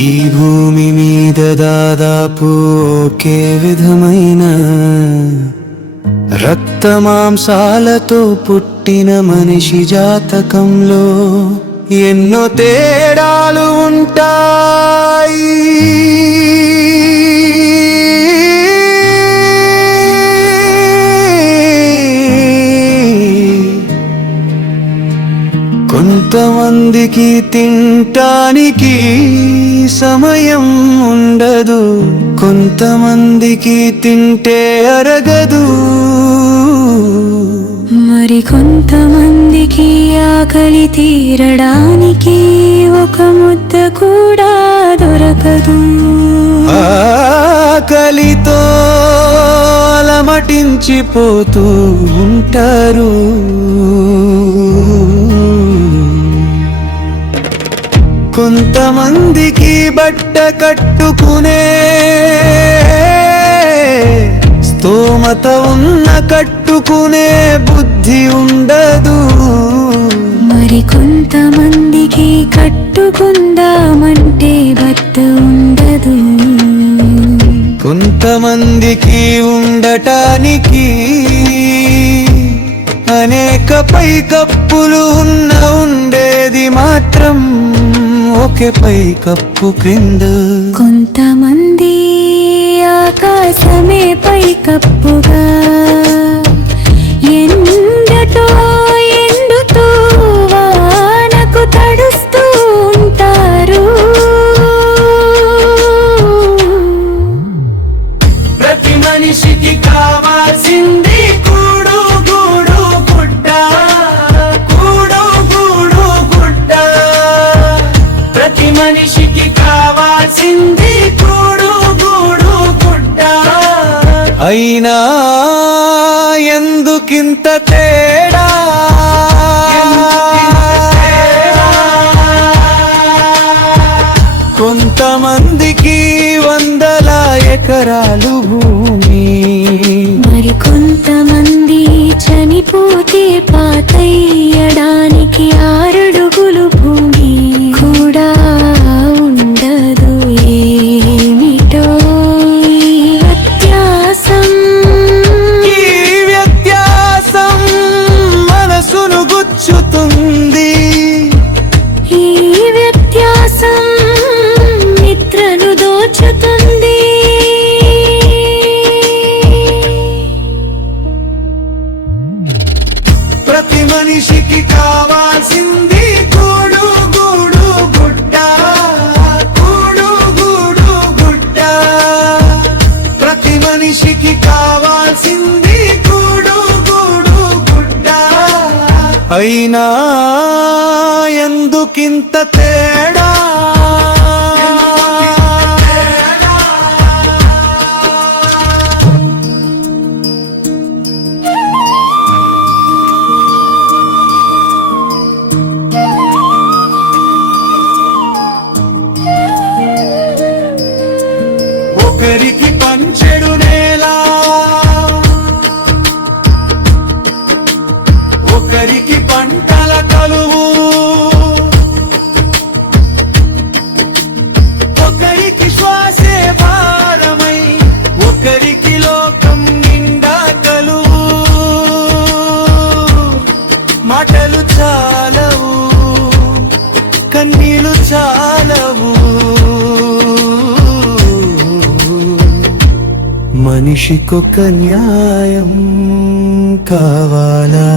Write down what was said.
ఈ భూమి మీద దాదాపు ఒకే విధమైన రక్త మాంసాలతో పుట్టిన మనిషి జాతకంలో ఎన్నో తేడాలు ఉంటాయి. కొంతమందికి తింటానికి సమయం ఉండదు, కొంతమందికి తింటే అరగదు, మరి కొంతమందికి ఆకలి తీరడానికి ఒక ముద్ద కూడా దొరకదు. ఆకలితో అలమటించిపోతూ ఉంటారు. కొంతమందికి బట్ట కట్టుకునే స్తోమత ఉన్న కట్టుకునే బుద్ధి ఉండదు, మరి కొంతమందికి కట్టుకుందామంటే బట్ట ఉండదు. కొంతమందికి ఉండటానికి అనేక పైకప్పులు ఉండేది మాత్రం ఒకే పైకప్పు క్రింద. కొంతమంది ఆకాశమే పైకప్పుగా ఎండటో ఎండుతూ వానకు తడుస్తూ ఉంటారు. ప్రతి మనిషికి కావాల్సింది కూడు గూడు గుడ్డ, కూడు గూడు గుడ్డ. ప్రతి మనిషికి కావాల్సింది కూడు గూడు గుడ్డ. అయినా ఎందుకింత తేడా? కొంతమందికి వందల ఎకరాలు భూమి, మరి కొంతమంది చనిపోతే పాతయ్యడానికి 6 అడుగులు భూమి కూడా ఉండదు. ఏమిటో ఈ వ్యత్యాసం, ఈ వ్యత్యాసం మనసును గుచ్చుతుంది. ఈ వ్యత్యాసం నిద్రను దోచుతుంది. ప్రతి మనిషికి కావాల్సింది కూడు గూడు గుడ్డ, కూడు గూడు గుడ్డ. ప్రతి మనిషికి కావాల్సింది కూడు గూడు గుడ్డ. అయినా ఎందుకింత తేడా? ఒకరికి పంచెడు నేల, ఒకరికి పంటల కలువు, ఒకరికి శ్వాసే భారమై, ఒకరికి లోకం నిండా కలువు. మాటలు చాలవు, కన్నీలు చాలవు, మనిషికొక న్యాయం కావాలా?